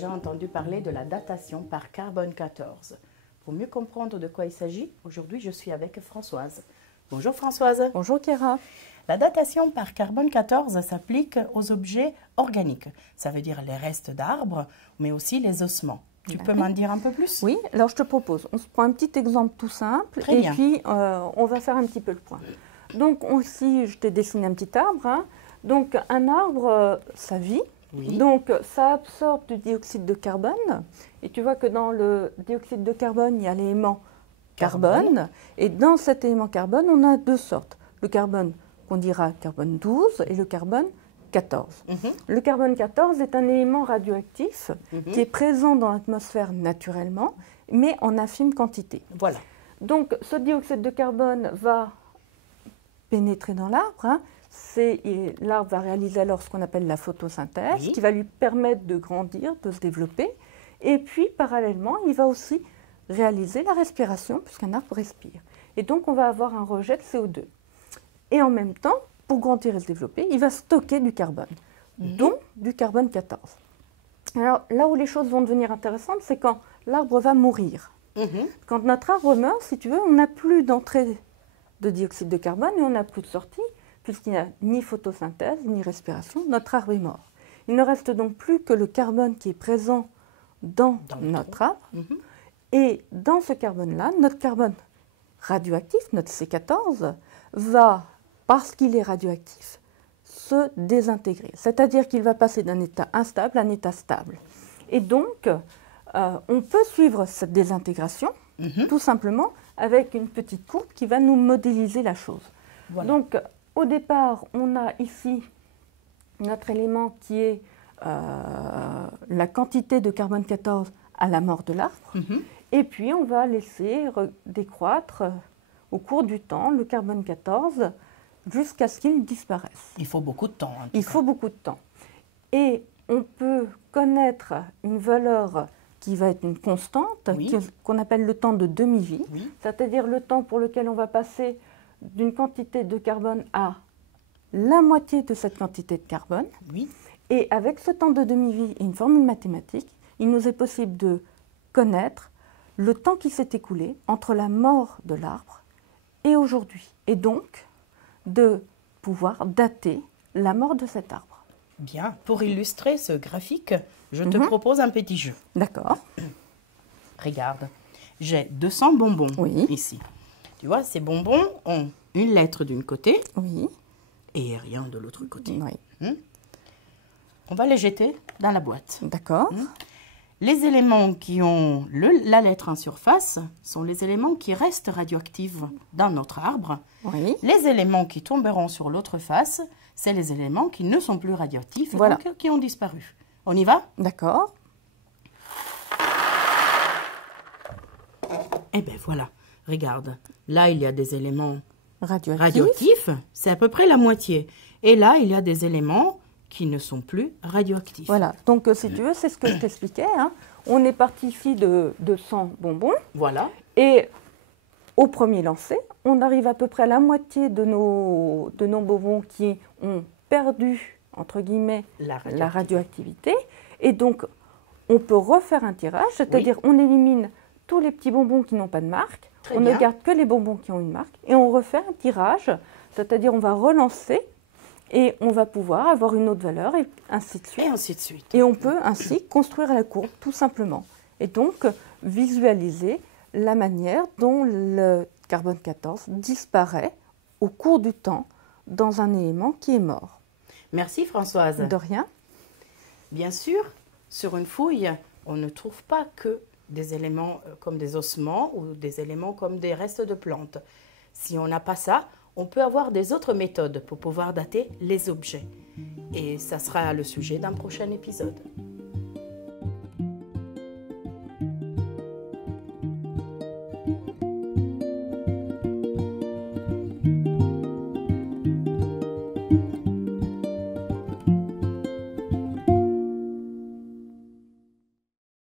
déjà entendu parler de la datation par carbone 14. Pour mieux comprendre de quoi il s'agit, aujourd'hui je suis avec Françoise. Bonjour Françoise. Bonjour Kéra. La datation par carbone 14 s'applique aux objets organiques. Ça veut dire les restes d'arbres, mais aussi les ossements. Tu peux m'en dire un peu plus? Oui, alors je te propose, on se prend un petit exemple tout simple Très bien. Puis on va faire un petit peu le point. Donc ici, je t'ai dessiné un petit arbre. Hein. Donc un arbre, ça vit. Oui. Donc ça absorbe du dioxyde de carbone. Et tu vois que dans le dioxyde de carbone, il y a l'élément carbone. Et dans cet élément carbone, on a deux sortes. Le carbone qu'on dira carbone 12 et le carbone 14. Le carbone 14 est un élément radioactif qui est présent dans l'atmosphère naturellement, mais en infime quantité. Voilà. Donc ce dioxyde de carbone va pénétrer dans l'arbre. Hein. L'arbre va réaliser alors ce qu'on appelle la photosynthèse, Oui. qui va lui permettre de grandir, de se développer. Et puis parallèlement, il va aussi réaliser la respiration, puisqu'un arbre respire. Et donc on va avoir un rejet de CO2. Et en même temps, pour grandir et se développer, il va stocker du carbone, dont du carbone 14. Alors là où les choses vont devenir intéressantes, c'est quand l'arbre va mourir. Quand notre arbre meurt, si tu veux, on n'a plus d'entrée de dioxyde de carbone et on n'a plus de sortie, puisqu'il n'y a ni photosynthèse, ni respiration, notre arbre est mort. Il ne reste donc plus que le carbone qui est présent dans notre arbre. Et dans ce carbone-là, notre carbone radioactif, notre C14, va, parce qu'il est radioactif, se désintégrer. C'est-à-dire qu'il va passer d'un état instable à un état stable. Et donc, on peut suivre cette désintégration, tout simplement, avec une petite courbe qui va nous modéliser la chose. Voilà. Donc, au départ, on a ici notre élément qui est la quantité de carbone 14 à la mort de l'arbre. Et puis, on va laisser décroître au cours du temps le carbone 14 jusqu'à ce qu'il disparaisse. Il faut beaucoup de temps. Il faut beaucoup de temps. Et on peut connaître une valeur qui va être une constante, qu'on appelle le temps de demi-vie, c'est-à-dire le temps pour lequel on va passer d'une quantité de carbone à la moitié de cette quantité de carbone. Et avec ce temps de demi-vie et une formule mathématique, il nous est possible de connaître le temps qui s'est écoulé entre la mort de l'arbre et aujourd'hui. Et donc, de pouvoir dater la mort de cet arbre. Bien. Pour illustrer ce graphique, je te propose un petit jeu. D'accord. Regarde, j'ai 200 bonbons ici. Tu vois, ces bonbons ont une lettre d'un côté et rien de l'autre côté. On va les jeter dans la boîte. D'accord. Les éléments qui ont la lettre en surface sont les éléments qui restent radioactifs dans notre arbre. Les éléments qui tomberont sur l'autre face, c'est les éléments qui ne sont plus radioactifs, donc qui ont disparu. On y va? D'accord. Eh bien voilà, regarde. Là, il y a des éléments radioactifs. C'est à peu près la moitié. Et là, il y a des éléments qui ne sont plus radioactifs. Voilà, donc si tu veux, c'est ce que je t'expliquais. Hein. On est parti ici de 100 bonbons. Voilà. Et au premier lancer, on arrive à peu près à la moitié de nos bonbons qui ont perdu, entre guillemets, la radioactivité. Et donc, on peut refaire un tirage, c'est-à-dire on élimine tous les petits bonbons qui n'ont pas de marque. On ne garde que les bonbons qui ont une marque. Et on refait un tirage, c'est-à-dire on va relancer. Et on va pouvoir avoir une autre valeur, et ainsi de suite. Et ainsi de suite. Et on peut ainsi construire la courbe, tout simplement. Et donc, visualiser la manière dont le carbone 14 disparaît au cours du temps dans un élément qui est mort. Merci Françoise. De rien. Bien sûr, sur une fouille, on ne trouve pas que des éléments comme des ossements ou des éléments comme des restes de plantes. Si on n'a pas ça, on peut avoir des autres méthodes pour pouvoir dater les objets. Et ça sera le sujet d'un prochain épisode.